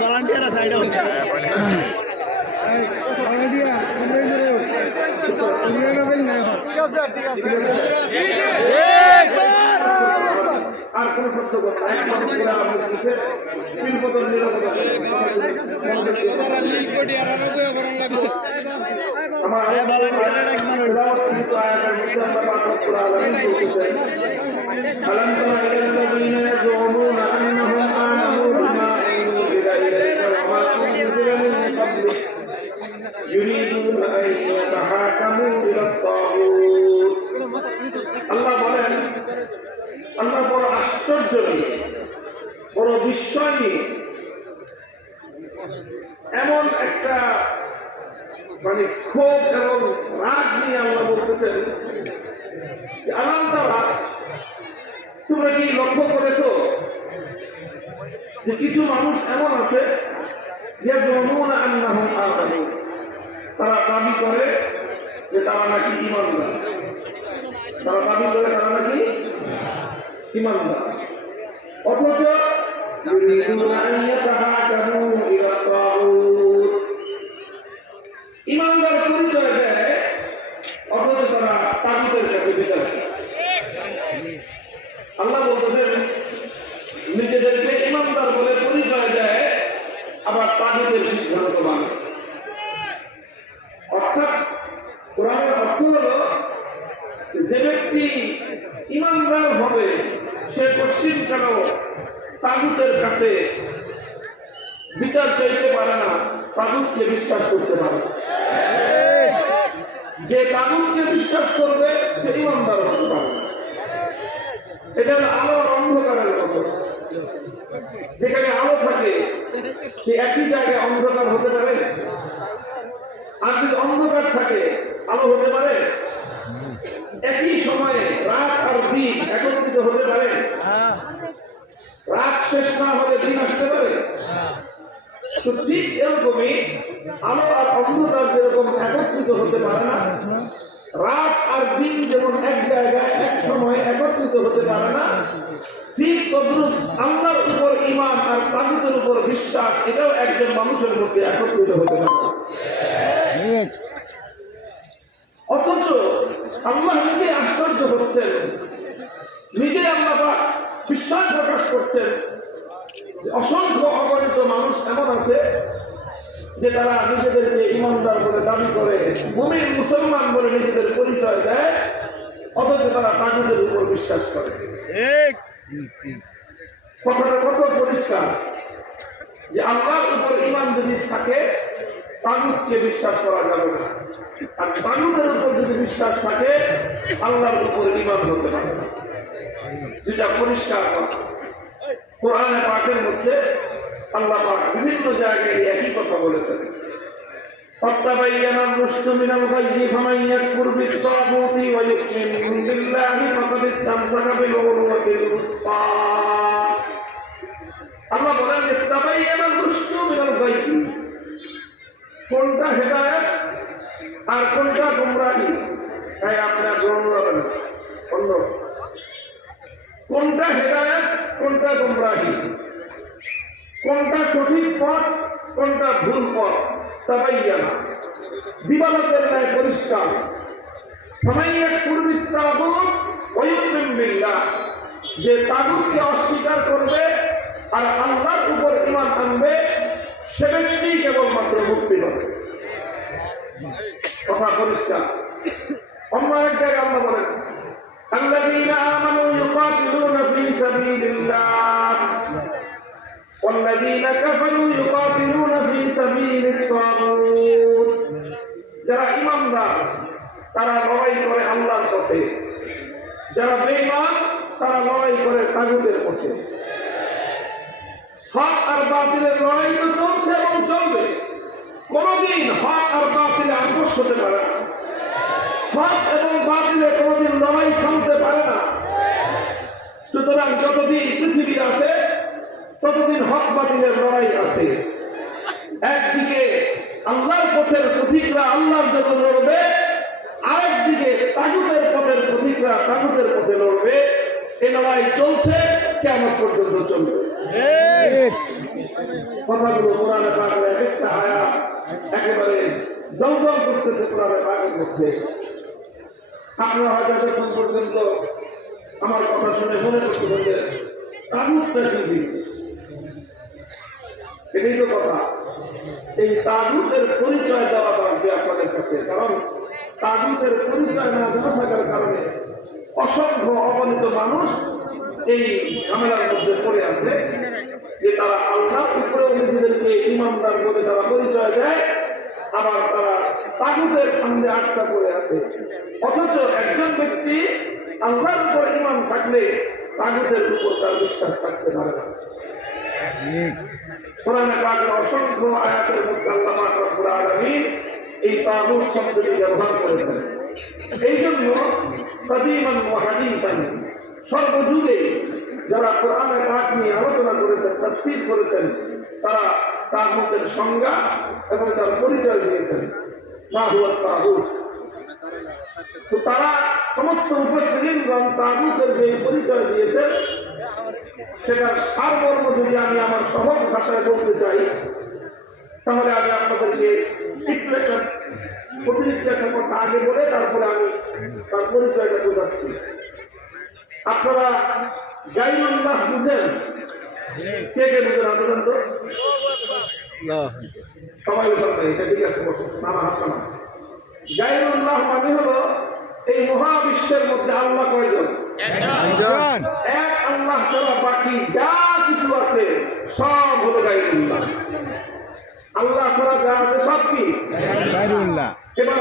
Volunteer side আর কোন শব্দ করব না একমাত্র করে আমাদের আশ্চর্য নিয়ে বিস্ময় নিয়ে এমন একটা মানে ক্ষোভ এবং রাগ নিয়ে আল্লাহ বলতেছেন যে তারা তোমরা কি লক্ষ্য করেছ যে কিছু মানুষ এমন আছে তারা দাবি করে যে তারা নাকি ইমানদার তারা দাবি করে তারা নাকি ইমানদার অথচ ইমানদার পরিচয় দেয়, অথচ তারা তাগুতের কাছে বিচার আল্লাহ বলতেছেন, নিজেদেরকে ইমানদার বলে পরিচয় দেয়, আবার তাগুতের সিদ্ধান্ত মানে অর্থাৎ কোরআনের অর্থ হল, যে ব্যক্তি ইমানদার হবে, সে পশ্চিমকালেও তাগুতের কাছে বিচার চাইতে পারে না, তাগুতকে বিশ্বাস করতে পারে। যে তাগুতকে বিশ্বাস করবে, সে ইমানদার হতে পারে। এটা হলো আলো আর অন্ধকারের মতো। যেখানে আলো থাকে, সে একই জায়গায় অন্ধকার হতে পারে। আর যদি অন্ধকার থাকে, আলো হতে পারে। একই সময়ে রাত আর দিন একত্রিত হতে পারে। শেষ না হলে দিন আসতে পারে? তো ঠিক এরকমই আলো আর অন্ধকার যেরকম একত্রিত হতে পারে না রাত আর দিন যেমন এক জায়গায় এক সময় একত্রিত হতে পারে না ঠিক তদ্রুপ আল্লাহর উপর ইমান আর তাগুতের উপর বিশ্বাস এটাও একজন মানুষের মধ্যে একত্রিত হতে পারে। অথচ আল্লাহ নিজে আশ্চর্য হচ্ছেন। বিশ্বাস প্রকাশ করছেন অসংখ্য অগণিত মানুষ এমন আছে যে তারা নিজেদেরকে ইমানদার বলে দাবি করে মুমিন মুসলমান বলে নিজেদের পরিচয় দেয় অথচ তারা তাগুদের উপর বিশ্বাস করে। কথাটা কত পরিষ্কার যে আল্লাহর উপর ইমান যদি থাকে তাগুদকে বিশ্বাস করা যাবে না। আর তাগুদের উপর যদি বিশ্বাস থাকে আল্লাহর উপর ইমান হতে পারে না। যেটা পরিষ্কার কথা কোরআনে পাকের মধ্যে আল্লাহ পাক বিভিন্ন জায়গায় এই একই কথা বলেছেন فَتَبَيَّنَ الرُّشْدُ مِنَ الْغَيِّ فَمَن يَكْفُرْ بِالطَّاغُوتِ وَيُؤْمِن بِاللَّهِ فَقَدِ اسْتَمْسَكَ بِالْعُرْوَةِ الْوُثْقَى আল্লাহ বলেন যে তাবাইয়ানা রুশদু মিনাল গায়ি কোনটা হেদায়েত আর কোনটা গোমরাহি তাই আপনার গ্রহণ করবেন অন্য কোনটা হেদায়েত, কোনটা গোমরাহি? কোনটা সঠিক পথ, কোনটা ভুল পথ? তাবাইয়ানা দিবালকের ন্যায় পরিষ্কার। তাগুত ওয়ুমিন যে তাগুতকে অস্বীকার করবে আর আল্লাহর উপর ইমান আনবে, সে ব্যক্তি কেবলমাত্র মুক্তি পাবে। কথা পরিষ্কার। অন্য এক জায়গায় আল্লাহ বলেন الذين آمنوا يقاتلون في سبيل الله والذين كفروا يقاتلون في سبيل الطاغوت যারা ইমানদার তারা লড়াই করে আল্লাহর পথে যারা বেঈমান তারা লড়াই করে তাগুতের পথে হক আর বাতিলের লড়াই তো চলছে এবং চলবে কোনদিন হক আর বাতিলে আপোষ হতে পারে না হক এবং বাতিলে কোনদিন লড়াই থামতে পারে না। সুতরাং যতদিন পৃথিবী আছে, ততদিন হক বাতিলের লড়াই আছে। একদিকে আল্লাহর পথের প্রতীকরা আল্লাহর জন্য লড়বে, আরেকদিকে তাগুতের পথের প্রতীকরা তাগুতের পথে লড়বে। এ লড়াই চলছে, কেমন পর্যন্ত চলবে? কথাগুলো কোরআনে এক একটা আয়া একেবারে জলজল করতেছে কোরআনে পাকের মধ্যে। আপনারা হয়তো এতক্ষণ পর্যন্ত আমার কথা শুনে মনে করতে পারবে তাগুতটা কি এটাই তো কথা। এই তাগুতের পরিচয় দেওয়া লাগবে আপনাদের কাছে, কারণ তাগুতের পরিচয় না দেওয়া থাকার কারণে অসংখ্য অগণিত মানুষ এই ঝামেলার মধ্যে পড়ে আছে। যে তারা আল্লাহ উপরে নিজেদেরকে ইমানদার বলে তারা পরিচয় দেয় তারা তাগুতের সঙ্গে আটকা পড়ে আছে। অথচ একজন ব্যক্তি আল্লাহর উপর ইমান থাকলে তাগুতের উপর তার বিশ্বাস থাকতে পারে না। কোরআনে পাকের অসংখ্য মধ্যে এই ব্যবহার করেছেন। জন্য যারা নিয়ে করেছেন তারা সংজ্ঞা এবং তার পরিচয় দিয়েছেন। তো তারা সমস্ত উপস্থিতগণ তাগুতের যে পরিচয় দিয়েছেন সেটার সারমর্ম যদি আমি আমার সহজ ভাষায় বলতে চাই, তাহলে আমি আপনাদেরকে আগে বলে তারপরে আমি তার পরিচয়টা বোঝাচ্ছি। আপনারা গাইনুল্লাহ বুঝেন? কে কে বুঝেন আন্দোলন তো সবাই এটা নানা মানে হলো এই মহাবিশ্বের মধ্যে আল্লাহ কয়জন? এক আল্লাহ ছাড়া বাকি যা কিছু আছে সব হলো গাইরুল্লাহ আল্লাহ ছাড়া যা আছে সব কি? এবার